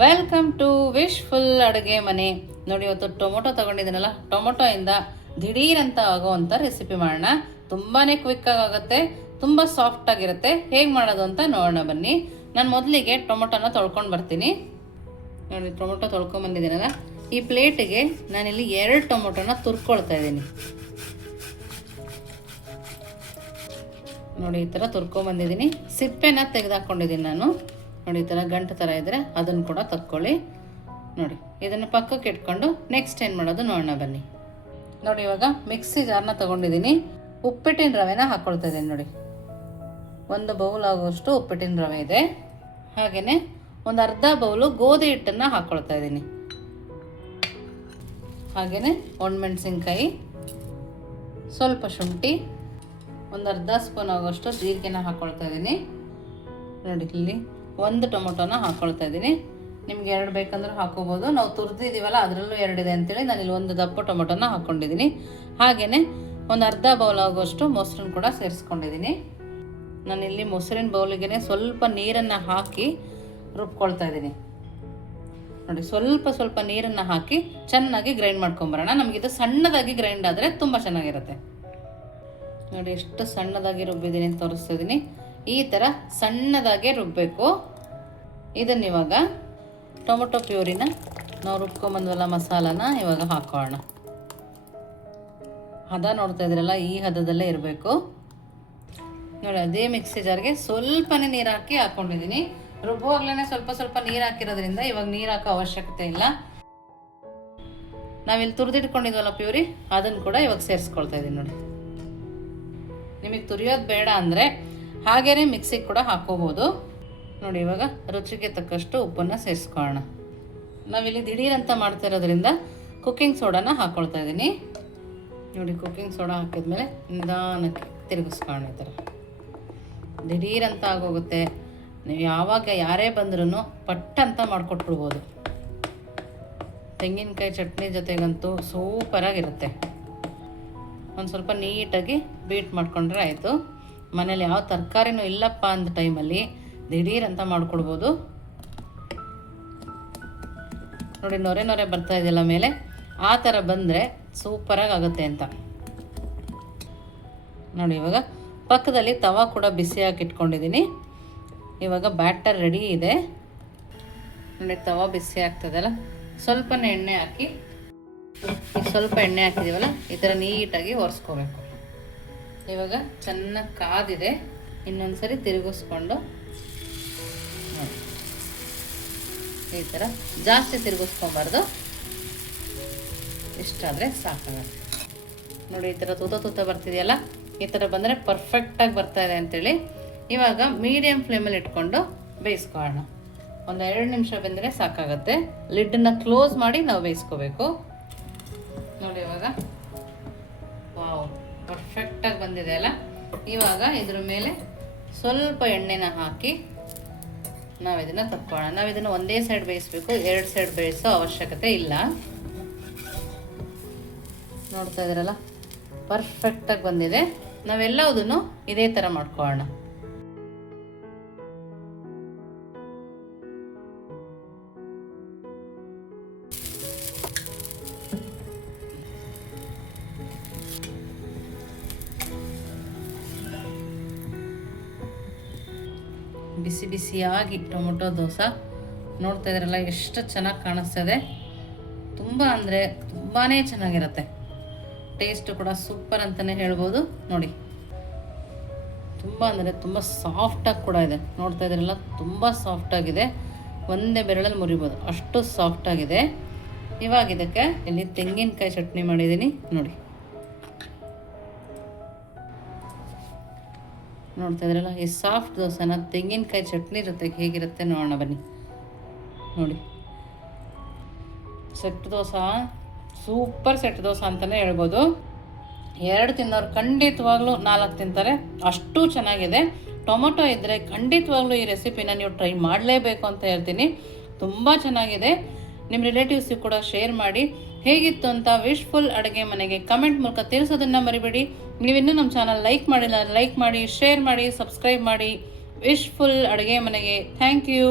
Welcome to wishful ಅಡುಗೆ ಮನೆ. ನೋಡಿ, ಇವತ್ತು ಟೊಮೊಟೊ ತಗೊಂಡಿದ್ದೀನಲ್ಲ, ಟೊಮೊಟೊಯಿಂದ ದಿಢೀರ್ ಅಂತ ಆಗೋವಂಥ ರೆಸಿಪಿ ಮಾಡೋಣ. ತುಂಬಾ ಕ್ವಿಕ್ಕಾಗಿ ಆಗುತ್ತೆ, ತುಂಬ ಸಾಫ್ಟಾಗಿರುತ್ತೆ. ಹೇಗೆ ಮಾಡೋದು ಅಂತ ನೋಡೋಣ ಬನ್ನಿ. ನಾನು ಮೊದಲಿಗೆ ಟೊಮೊಟೊನ ತೊಳ್ಕೊಂಡು ಬರ್ತೀನಿ. ನೋಡಿ, ಟೊಮೊಟೊ ತೊಳ್ಕೊಂಬಂದಿದ್ದೀನಲ್ಲ, ಈ ಪ್ಲೇಟಿಗೆ ನಾನಿಲ್ಲಿ 2 ಟೊಮೊಟೊನ ತುರ್ಕೊಳ್ತಾ ಇದ್ದೀನಿ. ನೋಡಿ, ಈ ಥರ ತುರ್ಕೊಂಬಂದಿದ್ದೀನಿ. ಸಿಪ್ಪೆನ ತೆಗೆದಾಕೊಂಡಿದ್ದೀನಿ ನಾನು. ನೋಡಿ, ಈ ಥರ ಗಂಟು ಥರ ಇದ್ದರೆ ಅದನ್ನು ಕೂಡ ತಕ್ಕೊಳ್ಳಿ. ನೋಡಿ, ಇದನ್ನು ಪಕ್ಕಕ್ಕೆ ಇಟ್ಕೊಂಡು ನೆಕ್ಸ್ಟ್ ಏನು ಮಾಡೋದು ನೋಡೋಣ ಬನ್ನಿ. ನೋಡಿ, ಇವಾಗ ಮಿಕ್ಸಿ ಜಾರ್ನ ತೊಗೊಂಡಿದ್ದೀನಿ. ಉಪ್ಪಿಟ್ಟಿನ ರವೆನ ಹಾಕ್ಕೊಳ್ತಾ ಇದ್ದೀನಿ. ನೋಡಿ, 1 ಬೌಲ್ ಆಗುವಷ್ಟು ಉಪ್ಪಿಟ್ಟಿನ ರವೆ ಇದೆ. ಹಾಗೆಯೇ ಒಂದು ಅರ್ಧ ಬೌಲು ಗೋಧಿ ಹಿಟ್ಟನ್ನು ಹಾಕ್ಕೊಳ್ತಾ ಇದ್ದೀನಿ. ಹಾಗೆಯೇ ಒಣಮೆಣಸಿನ್ಕಾಯಿ, ಸ್ವಲ್ಪ ಶುಂಠಿ, ಒಂದು ಅರ್ಧ ಸ್ಪೂನ್ ಆಗುವಷ್ಟು ಜೀರಿಗೆನ ಹಾಕ್ಕೊಳ್ತಾ ಇದ್ದೀನಿ. ನೋಡಿ, ಇಲ್ಲಿ 1 ಟೊಮೊಟೊನ ಹಾಕ್ಕೊಳ್ತಾ ಇದ್ದೀನಿ. ನಿಮ್ಗೆ 2 ಬೇಕಂದ್ರೆ ಹಾಕೋಬೋದು. ನಾವು ತುರಿದಿದ್ದೀವಲ್ಲ, ಅದರಲ್ಲೂ 2 ಇದೆ ಅಂತೇಳಿ ನಾನಿಲ್ಲಿ 1 ದಪ್ಪ ಟೊಮೊಟೊನ ಹಾಕ್ಕೊಂಡಿದ್ದೀನಿ. ಹಾಗೆಯೇ ಒಂದು ಅರ್ಧ ಬೌಲ್ ಆಗುವಷ್ಟು ಮೊಸರನ್ನ ಕೂಡ ಸೇರಿಸ್ಕೊಂಡಿದ್ದೀನಿ. ನಾನಿಲ್ಲಿ ಮೊಸರಿನ ಬೌಲಿಗೆ ಸ್ವಲ್ಪ ನೀರನ್ನು ಹಾಕಿ ರುಬ್ಕೊಳ್ತಾ ಇದ್ದೀನಿ. ನೋಡಿ, ಸ್ವಲ್ಪ ನೀರನ್ನು ಹಾಕಿ ಚೆನ್ನಾಗಿ ಗ್ರೈಂಡ್ ಮಾಡ್ಕೊಂಬರೋಣ. ನಮಗಿದು ಸಣ್ಣದಾಗಿ ಗ್ರೈಂಡ್ ಆದರೆ ತುಂಬ ಚೆನ್ನಾಗಿರುತ್ತೆ. ನೋಡಿ, ಎಷ್ಟು ಸಣ್ಣದಾಗಿ ರುಬ್ಬಿದ್ದೀನಿ ಅಂತ ತೋರಿಸ್ತಾ ಇದ್ದೀನಿ. ಈ ಥರ ಸಣ್ಣದಾಗೆ ರುಬ್ಬಬೇಕು. ಇದನ್ನಿವಾಗ ಟೊಮೊಟೊ ಪ್ಯೂರಿನ ನಾವು ರುಬ್ಕೊಂಬಂದ್ವಲ್ಲ ಮಸಾಲಾನ ಇವಾಗ ಹಾಕೋಣ. ಹದ ನೋಡ್ತಾ ಇದ್ರಲ್ಲ, ಈ ಹದದಲ್ಲೇ ಇರಬೇಕು. ನೋಡಿ, ಅದೇ ಮಿಕ್ಸಿ ಜಾರ್ಗೆ ಸ್ವಲ್ಪನೇ ನೀರು ಹಾಕಿ ಹಾಕ್ಕೊಂಡಿದ್ದೀನಿ. ರುಬ್ಬುವಾಗ್ಲೇ ಸ್ವಲ್ಪ ನೀರು ಹಾಕಿರೋದ್ರಿಂದ ಇವಾಗ ನೀರು ಹಾಕೋ ಅವಶ್ಯಕತೆ ಇಲ್ಲ. ನಾವಿಲ್ಲಿ ತುರಿದಿಟ್ಕೊಂಡಿದ್ವಲ್ಲ ಪ್ಯೂರಿ, ಅದನ್ನು ಕೂಡ ಇವಾಗ ಸೇರಿಸ್ಕೊಳ್ತಾ ಇದ್ದೀನಿ. ನೋಡಿ, ನಿಮಗೆ ತುರಿಯೋದು ಬೇಡ ಅಂದರೆ ಹಾಗೇ ಮಿಕ್ಸಿಗೆ ಕೂಡ ಹಾಕೋಬೋದು. ನೋಡಿ, ಇವಾಗ ರುಚಿಗೆ ತಕ್ಕಷ್ಟು ಉಪ್ಪನ್ನು ಸೇರಿಸ್ಕೊಳ್ಳೋಣ. ನಾವಿಲ್ಲಿ ದಿಢೀರ್ ಅಂತ ಮಾಡ್ತಾ ಇರೋದ್ರಿಂದ ಕುಕ್ಕಿಂಗ್ ಸೋಡಾನ ಹಾಕ್ಕೊಳ್ತಾ ಇದ್ದೀನಿ. ನೋಡಿ, ಕುಕ್ಕಿಂಗ್ ಸೋಡಾ ಹಾಕಿದ್ಮೇಲೆ ನಿಧಾನಕ್ಕೆ ತಿರುಗಿಸ್ಕೊಳ್ಳೋಣ. ಈ ಥರ ದಿಢೀರ್ ಅಂತ ಆಗೋಗುತ್ತೆ. ನೀವು ಯಾವಾಗ ಯಾರೇ ಬಂದ್ರೂ ಪಟ್ ಅಂತ ಮಾಡಿಕೊಟ್ಬಿಡ್ಬೋದು. ತೆಂಗಿನಕಾಯಿ ಚಟ್ನಿ ಜೊತೆಗಂತೂ ಸೂಪರಾಗಿರುತ್ತೆ. ಒಂದು ಸ್ವಲ್ಪ ನೀಟಾಗಿ ಬೀಟ್ ಮಾಡ್ಕೊಂಡ್ರೆ ಆಯಿತು. ಮನೇಲಿ ಯಾವ ತರಕಾರಿನೂ ಇಲ್ಲಪ್ಪ ಅಂದ ಟೈಮಲ್ಲಿ ದಿಢೀರ್ ಅಂತ ಮಾಡ್ಕೊಡ್ಬೋದು. ನೋಡಿ, ನೊರೆ ಬರ್ತಾ ಇದೆಯಲ್ಲ ಮೇಲೆ, ಆ ಥರ ಬಂದರೆ ಸೂಪರಾಗಿ ಆಗುತ್ತೆ ಅಂತ. ನೋಡಿ, ಇವಾಗ ಪಕ್ಕದಲ್ಲಿ ತವಾ ಕೂಡ ಬಿಸಿ ಹಾಕಿ ಇಟ್ಕೊಂಡಿದ್ದೀನಿ. ಇವಾಗ ಬ್ಯಾಟರ್ ರೆಡಿ ಇದೆ. ನೋಡಿ, ತವಾ ಬಿಸಿ ಆಗ್ತದಲ್ಲ, ಸ್ವಲ್ಪನೇ ಎಣ್ಣೆ ಹಾಕಿ, ಸ್ವಲ್ಪ ಎಣ್ಣೆ ಹಾಕಿದ್ದೀವಲ್ಲ, ಈ ಥರ ನೀಟಾಗಿ ಒರೆಸ್ಕೋಬೇಕು. ಇವಾಗ ಚೆನ್ನಾಗಿ ಕಾದಿದೆ. ಇನ್ನೊಂದ್ಸರಿ ತಿರುಗಿಸ್ಕೊಂಡು ನೋಡಿ, ಈ ಥರ ಜಾಸ್ತಿ ತಿರುಗಿಸ್ಕೊಬಾರ್ದು, ಇಷ್ಟಾದರೆ ಸಾಕಾಗುತ್ತೆ. ನೋಡಿ, ಈ ಥರ ತೂತ ಬರ್ತಿದೆಯಲ್ಲ, ಈ ಥರ ಬಂದರೆ ಪರ್ಫೆಕ್ಟಾಗಿ ಬರ್ತಾ ಇದೆ ಅಂತೇಳಿ ಇವಾಗ ಮೀಡಿಯಮ್ ಫ್ಲೇಮಲ್ಲಿ ಇಟ್ಕೊಂಡು ಬೇಯಿಸ್ಕೊಳ್ಳೋಣ. ಒಂದು 2 ನಿಮಿಷ ಬೆಂದರೆ ಸಾಕಾಗುತ್ತೆ. ಲಿಡ್ಡನ್ನು ಕ್ಲೋಸ್ ಮಾಡಿ ನಾವು ಬೇಯಿಸ್ಕೋಬೇಕು. ನೋಡಿ, ಇವಾಗ ವಾವ್, ಪರ್ಫೆಕ್ಟಾಗಿ ಬಂದಿದೆ ಅಲ್ಲ. ಇವಾಗ ಇದ್ರ ಮೇಲೆ ಸ್ವಲ್ಪ ಎಣ್ಣೆನ ಹಾಕಿ ನಾವು ಇದನ್ನು ತಕ್ಕೊಳ್ಳೋಣ. ನಾವು ಇದನ್ನು ಒಂದೇ ಸೈಡ್ ಬೇಯಿಸಬೇಕು, 2 ಸೈಡ್ ಬೇಯಿಸೋ ಅವಶ್ಯಕತೆ ಇಲ್ಲ. ನೋಡ್ತಾ ಇದ್ದೀರಲ್ಲ, ಪರ್ಫೆಕ್ಟಾಗಿ ಬಂದಿದೆ. ನಾವೆಲ್ಲದನ್ನು ಇದೇ ಥರ ಮಾಡ್ಕೊಳ್ಳೋಣ. ಬಿಸಿಯಾಗಿ ಟೊಮೊಟೊ ದೋಸೆ ನೋಡ್ತಾ ಇದ್ರಲ್ಲ, ಎಷ್ಟು ಚೆನ್ನಾಗಿ ಕಾಣಿಸ್ತದೆ. ತುಂಬ ಅಂದರೆ ತುಂಬಾ ಚೆನ್ನಾಗಿರುತ್ತೆ. ಟೇಸ್ಟು ಕೂಡ ಸೂಪರ್ ಅಂತಲೇ ಹೇಳ್ಬೋದು. ನೋಡಿ, ತುಂಬ ಅಂದರೆ ತುಂಬ ಸಾಫ್ಟಾಗಿ ಕೂಡ ಇದೆ. ನೋಡ್ತಾ ಇದ್ರಲ್ಲ, ತುಂಬ ಸಾಫ್ಟಾಗಿದೆ. ಒಂದೇ ಬೆರಳಲ್ಲಿ ಮುರಿಬೋದು, ಅಷ್ಟು ಸಾಫ್ಟಾಗಿದೆ. ಇವಾಗ ಇದಕ್ಕೆ ಇಲ್ಲಿ ತೆಂಗಿನಕಾಯಿ ಚಟ್ನಿ ಮಾಡಿದ್ದೀನಿ. ನೋಡಿ, ನೋಡ್ತಾ ಇದ್ರಲ್ಲ, ಈ ಸಾಫ್ಟ್ ದೋಸೆನ ತೆಂಗಿನಕಾಯಿ ಚಟ್ನಿ ಜೊತೆಗೆ ಹೇಗಿರುತ್ತೆ ನೋಡೋಣ ಬನ್ನಿ. ನೋಡಿ, set dosa, super set dosa ಅಂತಲೇ ಹೇಳ್ಬೋದು. 2 ತಿನ್ನೋರು ಖಂಡಿತವಾಗ್ಲೂ 4 ತಿಂತಾರೆ, ಅಷ್ಟು ಚೆನ್ನಾಗಿದೆ. ಟೊಮೊಟೊ ಇದ್ದರೆ ಖಂಡಿತವಾಗ್ಲೂ ಈ ರೆಸಿಪಿನ ನೀವು ಟ್ರೈ ಮಾಡಲೇಬೇಕು ಅಂತ ಹೇಳ್ತೀನಿ. ತುಂಬ ಚೆನ್ನಾಗಿದೆ. ನಿಮ್ಮ ರಿಲೇಟಿವ್ಸಿಗೆ ಕೂಡ ಶೇರ್ ಮಾಡಿ. ಹೇಗಿತ್ತು ಅಂತ ವಿಶ್ಫುಲ್ ಅಡುಗೆ ಮನೆಗೆ ಕಮೆಂಟ್ ಮೂಲಕ ತಿಳಿಸೋದನ್ನು ಮರಿಬೇಡಿ. ನೀವಿನ್ನೂ ನಮ್ಮ ಚಾನಲ್ ಲೈಕ್ ಮಾಡಿಲ್ಲ, ಲೈಕ್ ಮಾಡಿ, ಶೇರ್ ಮಾಡಿ, ಸಬ್ಸ್ಕ್ರೈಬ್ ಮಾಡಿ. ವಿಶ್ಫುಲ್ ಅಡುಗೆ ಮನೆಗೆ ಥ್ಯಾಂಕ್ ಯು.